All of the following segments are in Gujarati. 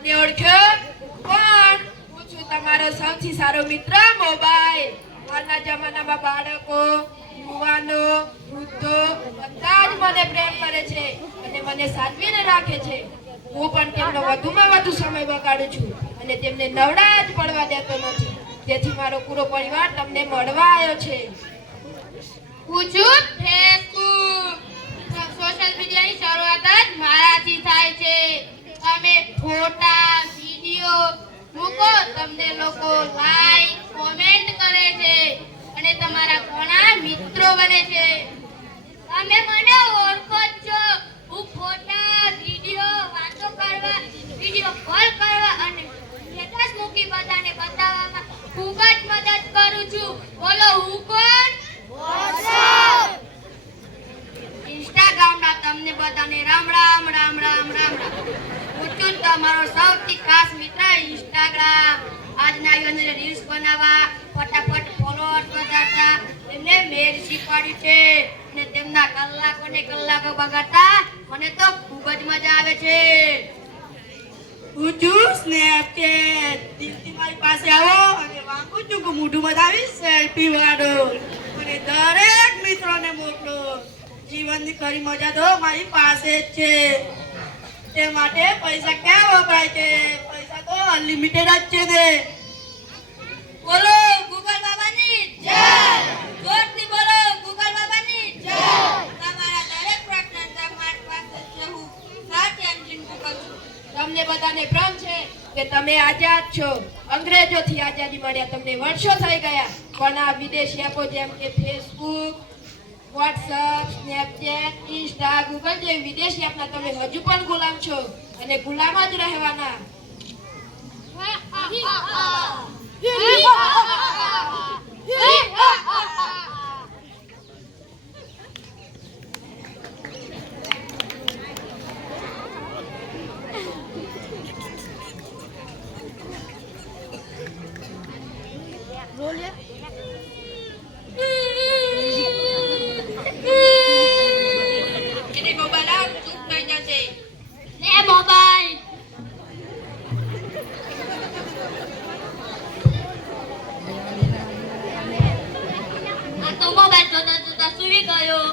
મને ઓળખ્યો? કોણ? હું છું તમારો સૌથી સારો મિત્ર મોબાઈલ. હાલના જમાનામાં બાળકો, યુવાનો, વૃદ્ધો બધા જ મને પ્રેમ કરે છે અને મને સાચવીને રાખે છે. હું પણ તેમનો વધુમાં વધુ સમય બગાડું છું અને તેમને નવડા જ પડવા દેતો નથી. તેથી મારો પૂરો પરિવાર તમને મળવા આવ્યો છે. હું છું ફેસબુક. સોશિયલ મીડિયાની શરૂઆત જ મારાથી થાય છે. અમે ફોટા, વિડીયો મૂકો, તમને લોકો લાઈક, કોમેન્ટ કરે છે અને તમારા ઘણા મિત્રો બને છે. તમે મને ઓળખો જ છો. હું ફોટા, વિડીયો, વાતો કરવા, વિડીયો કોલ કરવા અને સ્ટેટસ મૂકી બધાને બતાવવામાં ખૂબ જ મદદ કરું છું. બોલો હું કોણ? ઇન્સ્ટાગ્રામના તમને બધાને રામ રામ રામ રામ રામ રામ. હું છું તમારો સૌથી ખાસ મિત્ર ઇન્સ્ટાગ્રામ. આજના યુવાનોને રીલ્સ બનાવવા, ફટાફટ ફોલોઅર્સ વધારતા એમને મેં શીખવાડ્યું છે અને તેમના કલાકોને કલાકો બગાડતા મને તો ખૂબ જ મજા આવે છે. હું છું સ્નેપચેટ. દીપ્તિ મારી પાસે આવો અને માંગુ છું કે મોઢું બતાવી સેલ્ફી વાળો અને દરેક મિત્રોને મોકલો. જીવનની ખરી મજા તો મારી પાસે જ છે. તે માટે પૈસા ક્યાં વપરાય છે? પૈસા તો અનલિમિટેડ જ છે ને. બોલો ગૂગલ બાબાની જય. જોરથી બોલો ગૂગલ બાબાની જય. તમારા દરેક પ્રશ્નના મારી પાસે છે. હું સર્ચ એન્જિન ગૂગલ છું. તમને બધાને ભ્રમ છે કે તમે આઝાદ છો. અંગ્રેજોથી આઝાદી મળ્યા તમને વર્ષો થઈ ગયા, પણ આ વિદેશી એપો જેમ કે Facebook, WhatsApp, Snapchat, Insta, Google જેવી વિદેશી એપના તમે હજુ પણ ગુલામ છો અને ગુલામ જ રહેવાના. એને મોબાઈલ આપ, ચૂપ થઈ જશે. લે મોબાઈલ. આ તો મોબાઈલ જોતા જોતા સૂઈ ગયો.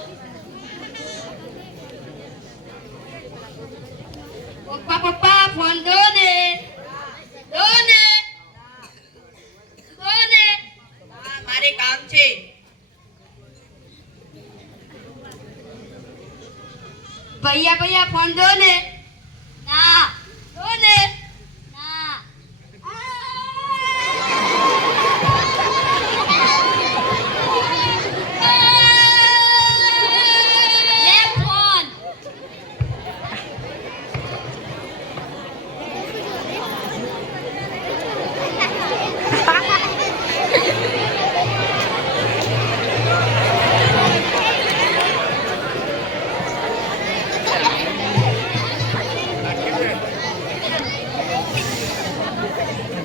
પપ્પા પપ્પા ફોન દો ને. દો ને. દો ને. હા, મારે કામ છે. ભૈયા ભૈયા ફોન દો ને. ના. દો ને. ના. લે phone.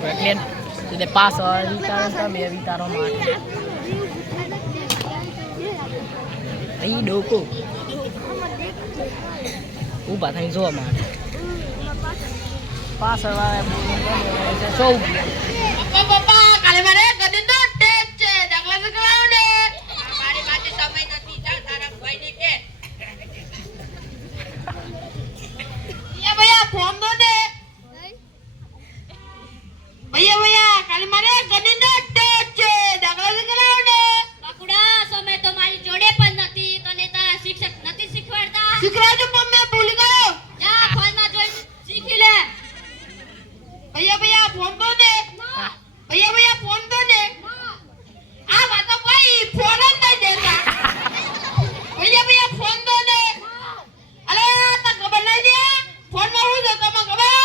Brooklyn to the pass or Vitaro me Vitaro Martin. Aí doko. Uba thành rùa mà. Pass or so. પપ્પા પપ્પા કાલે મારે ગદીનો ટેસ્ટ છે. દાખલા શીખવાડો ને. મારી પાસે સમય નથી. જા તારા ભાઈને કે. ભૈયા ભૈયા ફોન દો ને. ભૈયા ભૈયા કાલે મારે ગદીનો ટેસ્ટ છે. દાખલા શીખવાડો ને. બાકુડા સમય તો મારી જોડે પણ નથી. તને તારા શિક્ષક નથી શીખવાડતા. શીખવાડજો પણ મેં ભૂલી ગયો. જા ફોનમાં જોઈ શીખી લે. ભૈયા ભૈયા ફોન દો ને. ભૈયા ભૈયા ફોન દો ને. આ વાતો કોઈ ફોન જ નહીં દેતા. ભૈયા ભૈયા ફોન દો ને. અરે તને ખબર નહીં દે ફોનમાં શું છે તમને ખબર?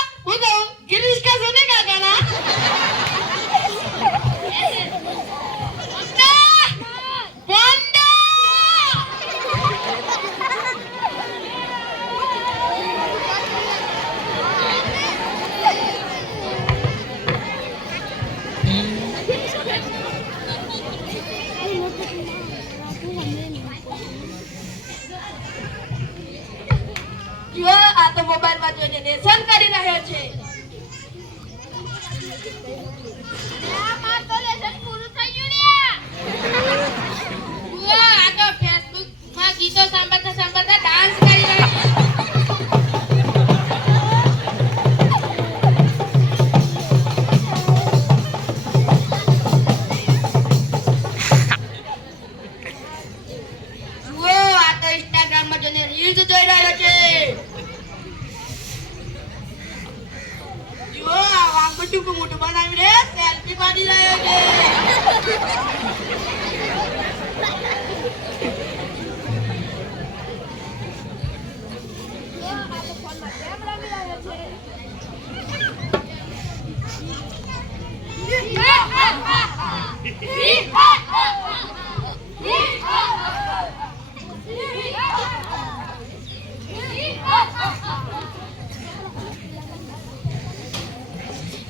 ચૂકું મોઢું બનાવીને સેલ્ફી પાડી રહ્યો છે.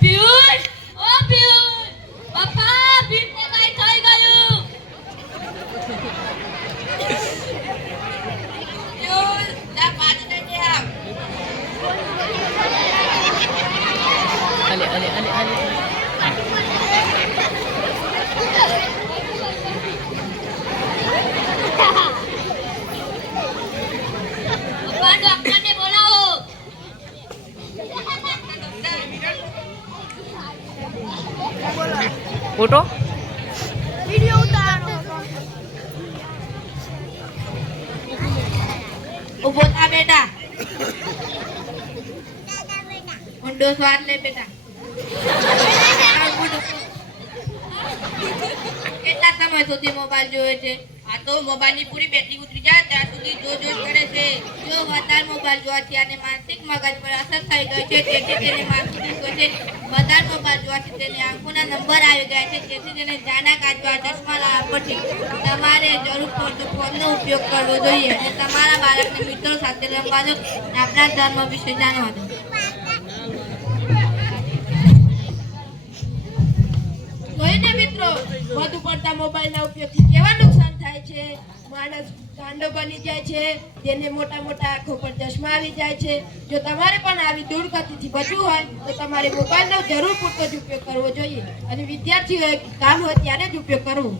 પિયુષ, ઓ પિયુષ, પપ્પા ભીડને કઈ થઈ ગયું? પિયુષ, જા પાણી લઈને આવ. અલે અલે અલે અલે પપ્પા ડોક્ટરને બોલાવો. ફોટો ઊભો થા બેટા. ઊંડો શ્વાસ લે બેટા. કેટલા સમય સુધી મોબાઈલ જોવે છે? આ તો મોબાઈલની પૂરી બેટરી ઉતરી જાય ત્યાં સુધી જોર કરે છે. જો વધારે મોબાઈલ જોવાથી આને માનસિક મગજ પર અસર થઈ ગઈ છે, તેથી તેને માનસિક છે. વધારે મોબાઈલ જોવાથી તેને આંખોના નંબર આવી ગયા છે, તેથી તેને જાના કાચવા ચશ્મા લાવવા પડશે. તમારે જરૂર પડતો ફોનનો ઉપયોગ કરવો જોઈએ અને તમારા બાળકને મિત્રો સાથે રમવા દો. આપણા ધર્મ વિશે જાણવા દો. જોઈને મિત્રો, વધુ પડતા મોબાઈલના ઉપયોગથી કેવા નુકસાન થાય છે? માણસ ગાંડો બની જાય છે, તેને મોટા મોટા આંખો પર ચશ્મા આવી જાય છે. જો તમારે પણ આવી દુર્ગતિથી બચવું હોય તો તમારે મોબાઈલનો જરૂર પૂરતો જ ઉપયોગ કરવો જોઈએ અને વિદ્યાર્થીઓએ કામ હોય ત્યારે જ ઉપયોગ કરવો.